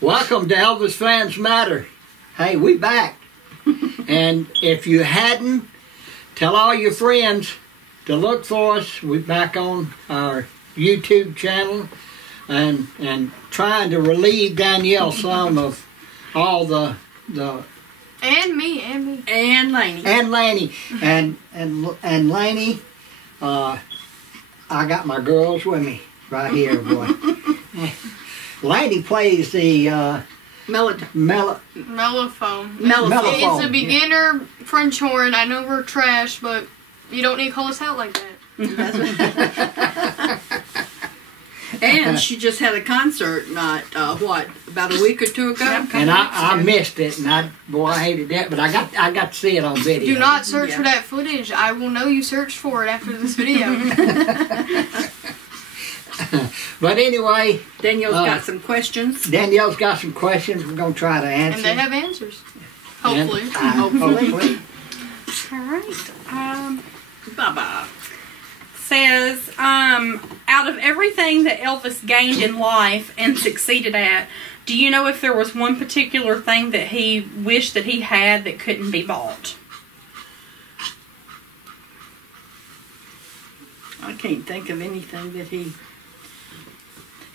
Welcome to Elvis Fans Matter. Hey, we back. And if you hadn't, tell all your friends to look for us. We're back on our YouTube channel and trying to relieve Danielle some of all the and me and Laney and Laney. I got my girls with me right here, boy. Laney plays the mellophone. It's a beginner French horn. I know we're trash, but you don't need to call us out like that. And she just had a concert about a week or two ago. And I missed it, and I hated that, but I got to see it on video. Do not search for that footage. I will know you searched for it after this video. But anyway, Danielle's got some questions. Danielle's got some questions. We're going to try to answer. And they have answers. Hopefully. Hopefully. All right. Bye-bye. Says, out of everything that Elvis gained in life and succeeded at, do you know if there was one particular thing that he wished that he had that couldn't be bought? I can't think of anything that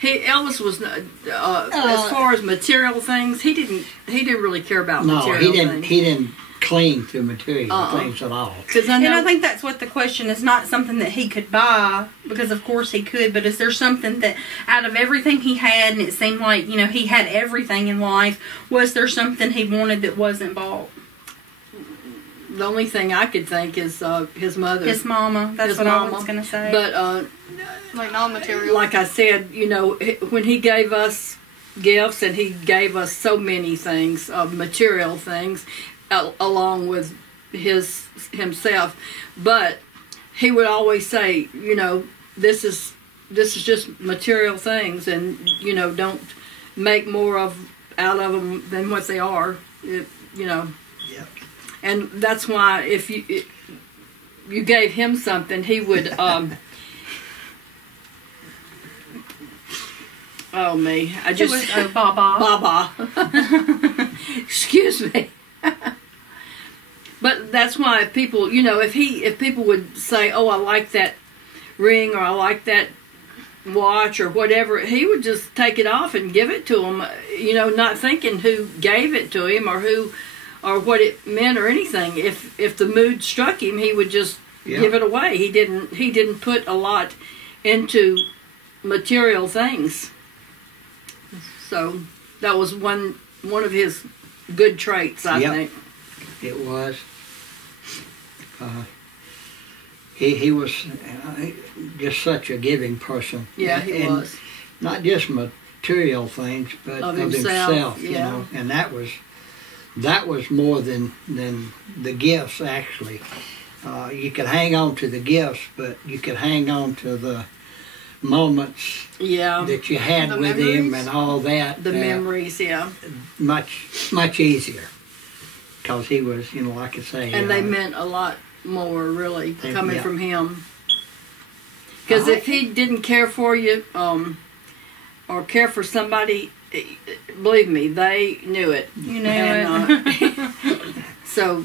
Elvis was as far as material things. He didn't really care about material things. He didn't cling to material things at all. And I think that's what the question is, not something that he could buy, because of course he could, but is there something that out of everything he had, and it seemed like, he had everything in life, was there something he wanted that wasn't bought? The only thing I could think is his mother. His mama. That's what I was going to say. But, like non-material. Like I said, when he gave us gifts, and he gave us so many things, material things, along with himself, but he would always say, this is just material things, and don't make more out of them than what they are. Yep. And that's why if you gave him something, he would oh me, I just Baba. Excuse me. But that's why if people, if people would say, "Oh, I like that ring," or "I like that watch," or whatever, he would just take it off and give it to him. Not thinking who gave it to him or what it meant or anything. If the mood struck him, he would just give it away. He didn't put a lot into material things. So that was one of his good traits, I think. It was. He was just such a giving person. Yeah, he was. Not just material things, but of himself. And that was more than the gifts. Actually, you could hang on to the gifts, but you could hang on to the moments that you had with him and all that. The memories, much easier, because he was, like I say, and they meant a lot more, really, coming from him. Because if he didn't care for you, or care for somebody, believe me, they knew it. You knew it. So.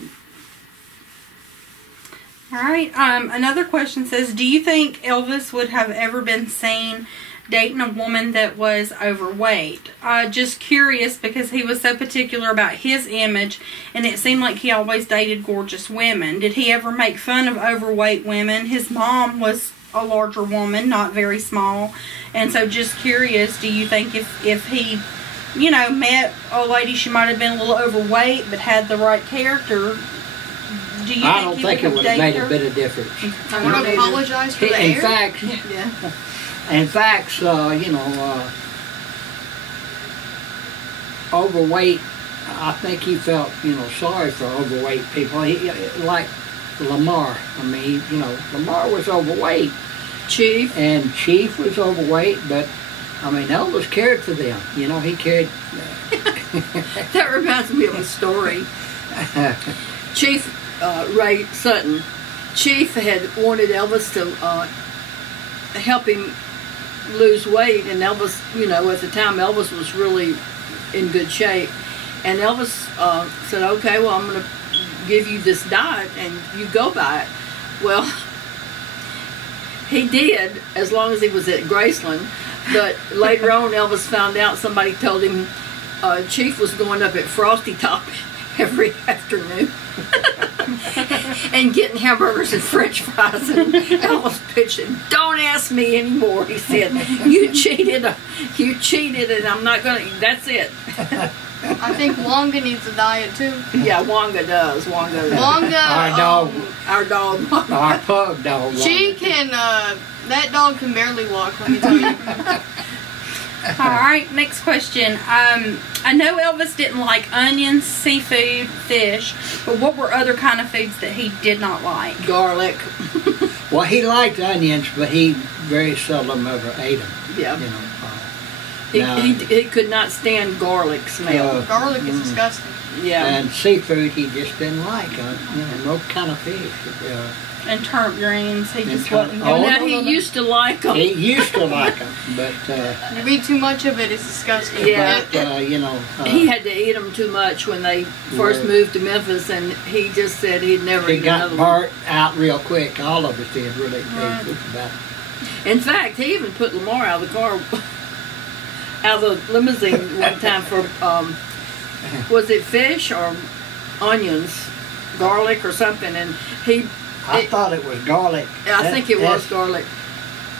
All right. Another question says, do you think Elvis would have ever been seen dating a woman that was overweight? Just curious, because he was so particular about his image, and it seemed like he always dated gorgeous women. Did he ever make fun of overweight women? His mom was a larger woman, not very small. And so just curious, do you think if he, met a lady, she might have been a little overweight, but had the right character, I don't think it would have made a bit of difference. I want to apologize for the air. In fact, overweight, I think he felt, sorry for overweight people. Like Lamar. I mean, Lamar was overweight. Chief was overweight, but Elvis cared for them. He cared. That reminds me of a story. Chief Ray Sutton. Chief had wanted Elvis to help him lose weight, and Elvis, at the time, Elvis was really in good shape. And Elvis said, okay, well, I'm going to give you this diet and you go by it. Well, he did, as long as he was at Graceland. But later on, Elvis found out, somebody told him Chief was going up at Frosty Top every afternoon and getting hamburgers and French fries. And Elvis pitched it. Don't ask me anymore, he said. You cheated, and I'm not going to, that's it. I think Wonga needs a diet too. Yeah, Wonga does. Wonga. Our dog. Our dog. Our pug dog. She can, that dog can barely walk, let me tell you. Alright, next question. I know Elvis didn't like onions, seafood, fish, but what were other kind of foods that he did not like? Garlic. Well, he liked onions, but he very seldom ever ate them. Yeah. You know. He could not stand garlic smell. Garlic is disgusting. Yeah. And seafood he just didn't like. No kind of fish. And turnip greens, he just wasn't Oh, good. no, he used to like them. He used to like them, but you eat too much of it, it's disgusting. Yeah. But, he had to eat them too much when they first moved to Memphis, and he just said he'd never eat another one. He got burnt out real quick. All of us did, really. Right. About In fact, he even put Lamar out of the car, out of the limousine one time for, was it fish or onions, garlic or something, and I thought it was garlic. I think it was garlic.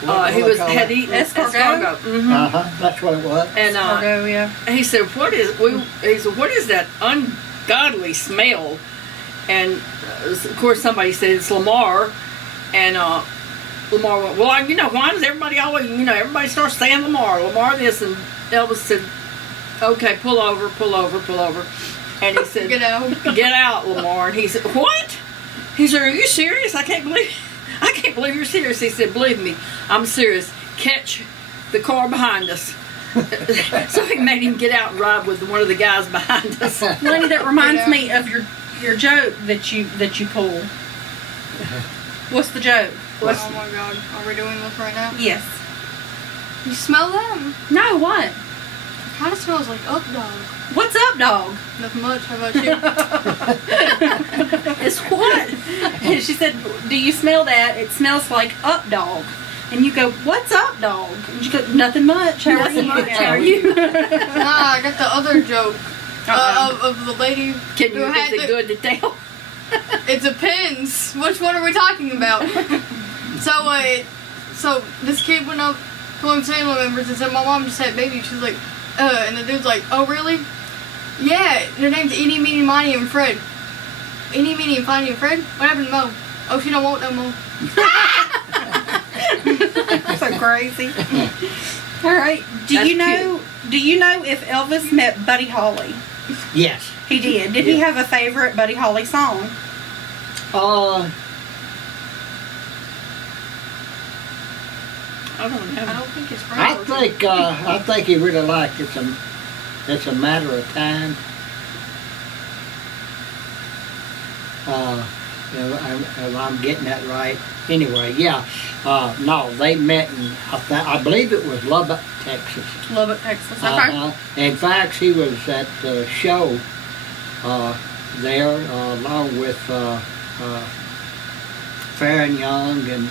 He had eaten escargot. Mm-hmm. That's what it was. And escargot, yeah. He said, "What is that ungodly smell?" And of course, somebody said it's Lamar, and Lamar went, "Well, why does everybody always, everybody starts saying Lamar this?" And Elvis said, "Okay, pull over." And he said, Get out, Lamar." And he said, "What?" He said, "Are you serious? I can't believe you're serious." He said, "Believe me, I'm serious. Catch the car behind us." So he made him get out and ride with one of the guys behind us. Lenny, that reminds me of your joke that you pull. What's the joke? Oh my God, are we doing this right now? Yes. You smell them? No, what? It kind of smells like Up Dog. What's up, dog? Nothing much. How about you? It's what? And she said, "Do you smell that? It smells like Up Dog." And you go, "What's up, dog?" And you go, "Nothing much. How are you?" How are you? Nah, I got the other joke of the lady Is it good to tell? It depends. Which one are we talking about? So this kid went up to one family members and said, "My mom just had a baby." She's like, and the dude's like, "Oh, really?" "Yeah, their name's Eeny, Meeny, Miny, and Fred." "Eeny, Meeny, and Miny, and Fred? What happened to Mo?" "Oh, she don't want no more." So crazy. All right. Do you know if Elvis met Buddy Holly? Yes. He did. Did he have a favorite Buddy Holly song? I don't know. I don't think it's I think he really liked It's a Matter of Time. If I'm getting that right. Anyway, yeah. No, they met in, I believe it was Lubbock, Texas. Lubbock, Texas. Okay. In fact, he was at the show there along with Fair and Young and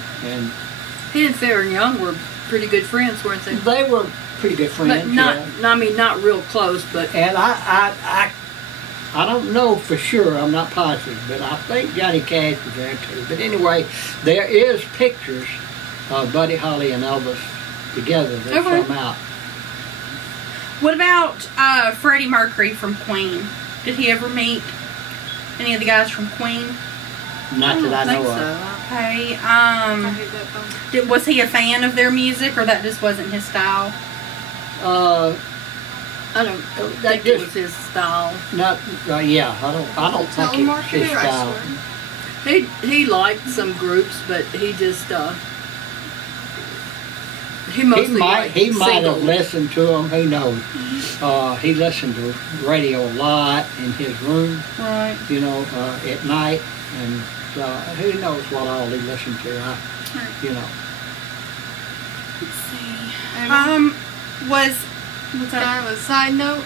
he and Fair and Young were pretty good friends, weren't they? They were pretty good friends. But not real close, but. And I don't know for sure, I'm not positive, but I think Johnny Cash was there too. But anyway, there is pictures of Buddy Holly and Elvis together that come out. What about Freddie Mercury from Queen? Did he ever meet any of the guys from Queen? Not that I know of. Okay. I hate that phone. Was he a fan of their music, or that just wasn't his style? I don't think it was his style. I don't think it was his style. He liked some groups, but he just he might have listened to them. Who knows? He listened to radio a lot in his room, right? At night, and who knows what all he listened to? Let's see. Can I have a side note?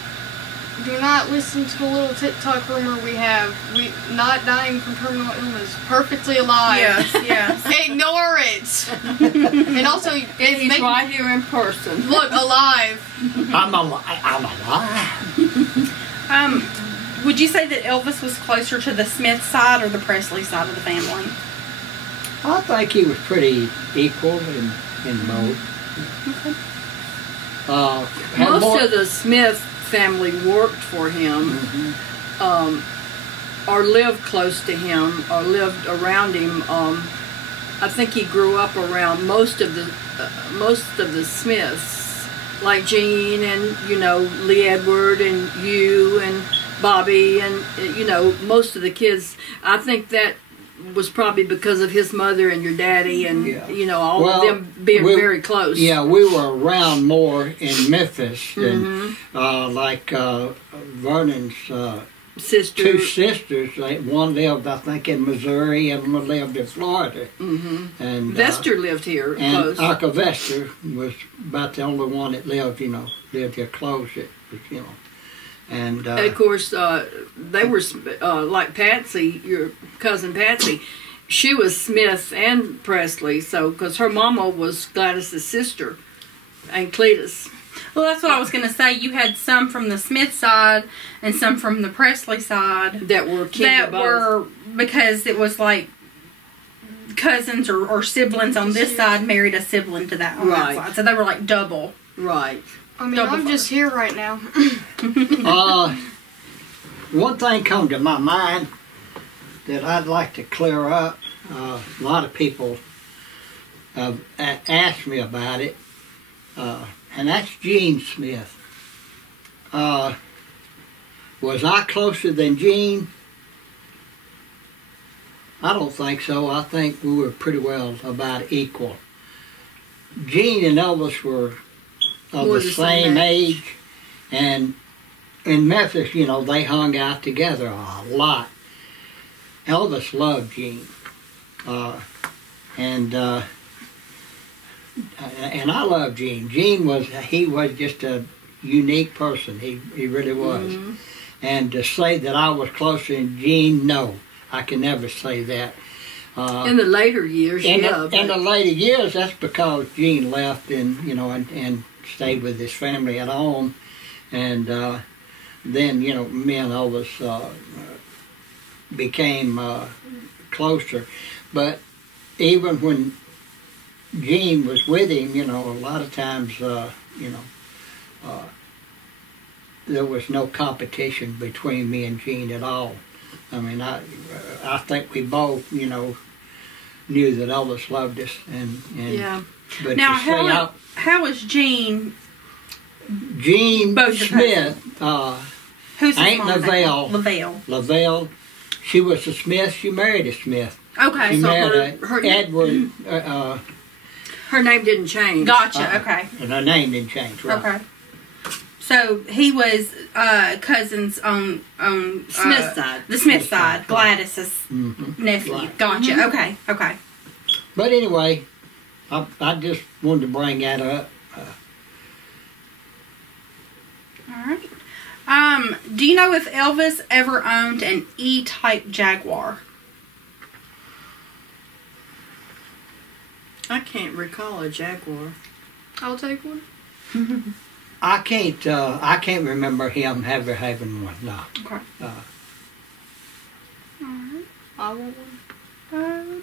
Do not listen to the little TikTok rumor we have. We not dying from terminal illness. Perfectly alive. Yes. Ignore it. And also, he's right here in person. Look, alive. I'm alive. Would you say that Elvis was closer to the Smith side or the Presley side of the family? I think he was pretty equal in both. Okay. Most of the Smith family worked for him, or lived close to him, or lived around him. I think he grew up around most of the Smiths, like Jean and Lee Edward and you and Bobby and most of the kids. I think that was probably because of his mother and your daddy and all of them being very close. Yeah, we were around more in Memphis than like Vernon's two sisters. One lived, I think, in Missouri, and one lived in Florida. And Vester lived here and close. Uncle Vester was about the only one that lived here close. It was, And of course, they were like Patsy, your cousin Patsy. She was Smith and Presley, so because her mama was Gladys's sister, and Cletus. Well, that's what I was going to say. You had some from the Smith side and some from the Presley side that were because it was like cousins or siblings on this side married a sibling to that on that side, so they were like double. Right. I mean, I'm just here right now. One thing come to my mind that I'd like to clear up. A lot of people have asked me about it, and that's Gene Smith. Was I closer than Gene? I don't think so. I think we were pretty well about equal. Gene and Elvis were of the same age, and in Memphis, they hung out together a lot. Elvis loved Gene, and I loved Gene. Gene was just a unique person. He really was. And to say that I was closer than Gene, no, I can never say that. In the later years, in the later years, that's because Gene left and stayed with his family at home, and then me and Elvis became closer. But even when Gene was with him, a lot of times there was no competition between me and Gene at all. I mean, I think we both knew that Elvis loved us, and yeah. But now, how is Gene? Gene Smith, who's Aunt Lavelle. Lavelle. She was a Smith. She married a Smith. Okay, she so married Edward. Her name didn't change. Gotcha. Okay. And her name didn't change. Right. Okay. So he was cousins on Smith side. The Smith side, Gladys's nephew. Right. Gotcha. Okay. Okay. But anyway, I just wanted to bring that up. All right. Do you know if Elvis ever owned an E-type Jaguar? I can't recall a Jaguar. I'll take one. I can't remember him ever having one. No. Okay. All right. I want one.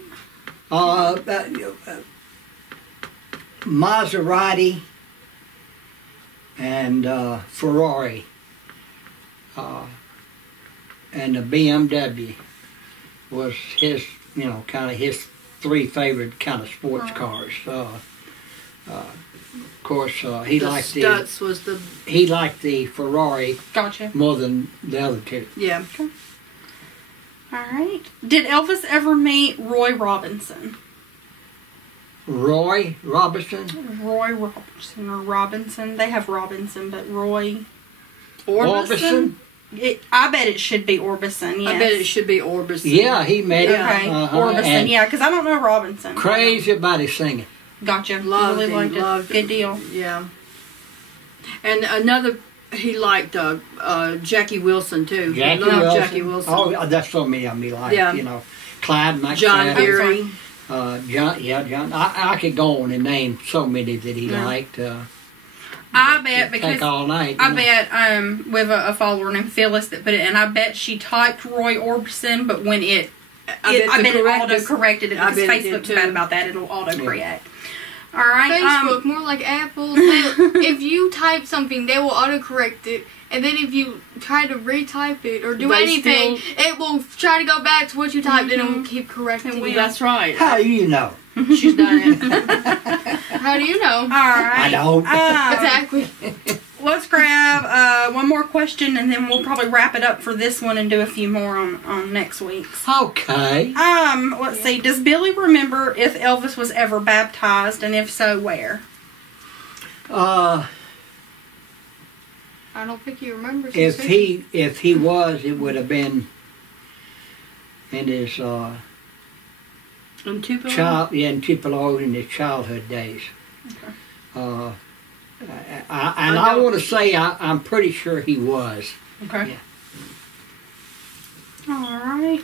Maserati and Ferrari and the BMW was his, kind of his three favorite kind of sports cars. Of course, he liked the Ferrari. Gotcha. More than the other two. Yeah. Okay. All right. Did Elvis ever meet Roy Robinson? Roy Robinson? Roy Robinson or Robinson. They have Robinson, but Roy... Orbison? I bet it should be Orbison, yes. I bet it should be Orbison. Yeah, he made it. Okay, Orbison, yeah, because I don't know Robinson. Crazy about his singing. Gotcha. Loved really him, liked it. Good deal. Yeah. And another he liked Jackie Wilson too. Jackie Wilson. Wilson. Jackie Wilson. Oh, that's so many of them he liked. Yeah. You know, Clyde McClary. John Berry. John. I could go on and name so many that he liked. I bet because take all night. I bet we have a follower named Phyllis that put it, and I bet she typed Roy Orbison, but when I bet it auto-corrected it because Facebook's bad about that. It'll auto-correct. Yeah. All right. Facebook, more like Apple. If you type something, they will auto-correct it. And then if you try to retype it or do anything, it will try to go back to what you typed and it will keep correcting you. That's right. How do you know? She's done it. How do you know? All right. I don't. Exactly. Let's grab one more question and then we'll probably wrap it up for this one and do a few more on next week's. Okay. Let's see. Does Billy remember if Elvis was ever baptized, and if so, where? I don't think he remembers. If he was, it would have been in his in Tupelo? in Tupelo in his childhood days. Okay. I want to say I'm pretty sure he was. Okay. Yeah. All right.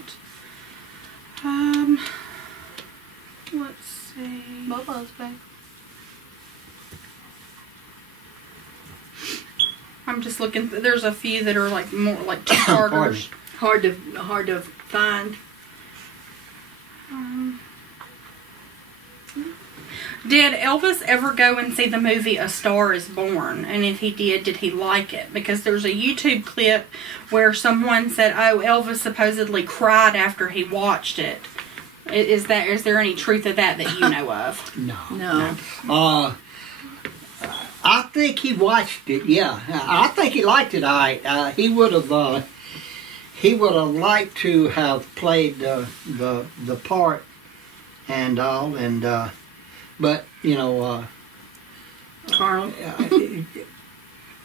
Let's see. Bubba's back. I'm just looking. There's a few that are like more like two-parters. Hard to find. Did Elvis ever go and see the movie A Star Is Born? And if he did he like it? Because there's a YouTube clip where someone said, "Oh, Elvis supposedly cried after he watched it." Is there any truth of that you know of? No. I think he watched it. Yeah, I think he liked it. He would have liked to have played the part and all, and but you know, Carl.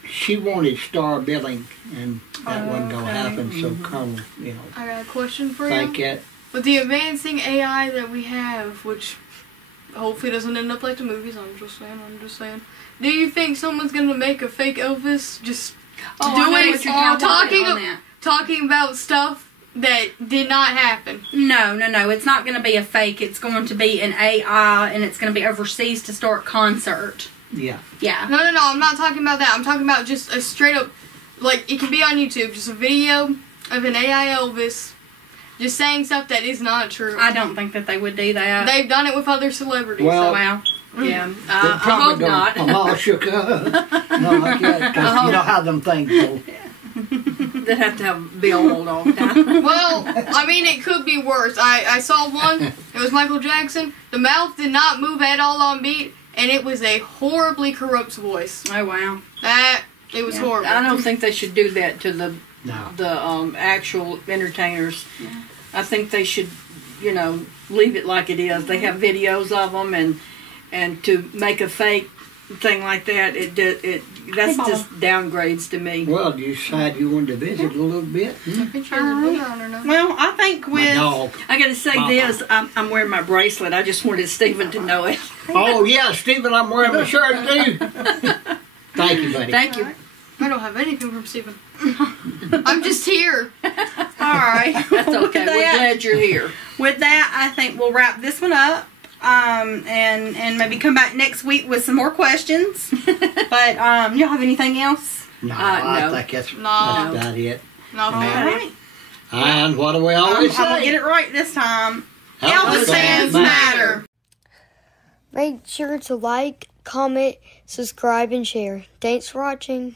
she wanted star billing, and that wasn't gonna happen. So Carl, you know. I got a question for Thank you. you. With the advancing AI that we have, which hopefully doesn't end up like the movies, I'm just saying. Do you think someone's gonna make a fake Elvis just talking about stuff that did not happen? No. It's not going to be a fake. It's going to be an AI, and it's going to be overseas to start concert. Yeah. Yeah. No. I'm not talking about that. I'm talking about just a straight up, like, it can be on YouTube, just a video of an AI Elvis just saying stuff that is not true. I don't think that they would do that. They've done it with other celebrities. Well, wow. Yeah, I hope not. I'm all shook up. No, I can't. 'Cause you know how them things go. They'd have to be old all the time. Well, I mean, it could be worse. I saw one. It was Michael Jackson. The mouth did not move at all on beat, and it was a horribly corrupt voice. Oh, wow. It was horrible. I don't think they should do that to the actual entertainers. Yeah. I think they should, leave it like it is. They have videos of them, and to make a fake thing like that, that's just downgrades to me. Well, you decided you wanted to visit a little bit? Well, I think with... I got to say this, I'm wearing my bracelet. I just wanted Stephen to know it. Oh, yeah, Stephen, I'm wearing my shirt, too. Thank you, buddy. Thank you. I don't have anything from Stephen. I'm just here. All right. That's okay. We're glad you're here. With that, I think we'll wrap this one up. And maybe come back next week with some more questions. But y'all have anything else? No, I think that's about it. No, all right. And what do we always say? I'm gonna get it right this time. Elvis fans matter. Make sure to like, comment, subscribe, and share. Thanks for watching.